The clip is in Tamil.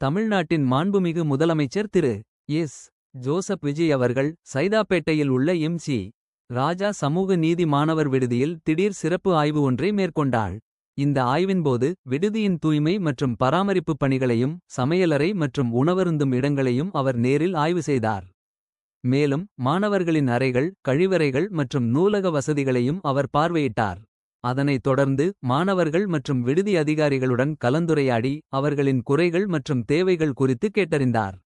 தமிழ்நாட்டின் மாண்புமிகு முதலமைச்சர் திரு. எஸ். ஜோசப் விஜய் அவர்கள் சைதாப்பேட்டையில் உள்ள எம்.சி. ராஜா சமூக நீதி மாணவர் விடுதியில் திடீர் சிறப்பு ஆய்வு ஒன்றை மேற்கொண்டாள். இந்த ஆய்வின்போது விடுதியின் தூய்மை மற்றும் பராமரிப்புப் பணிகளையும் சமையலறை மற்றும் உணவருந்தும் இடங்களையும் அவர் நேரில் ஆய்வு செய்தார். மேலும் மாணவர்களின் அறைகள் கழிவறைகள் மற்றும் நூலக வசதிகளையும் அவர் பார்வையிட்டார். அதனைத் தொடர்ந்து மாணவர்கள் மற்றும் விடுதி அதிகாரிகளுடன் கலந்துரையாடி அவர்களின் குறைகள் மற்றும் தேவைகள் குறித்து கேட்டறிந்தார்.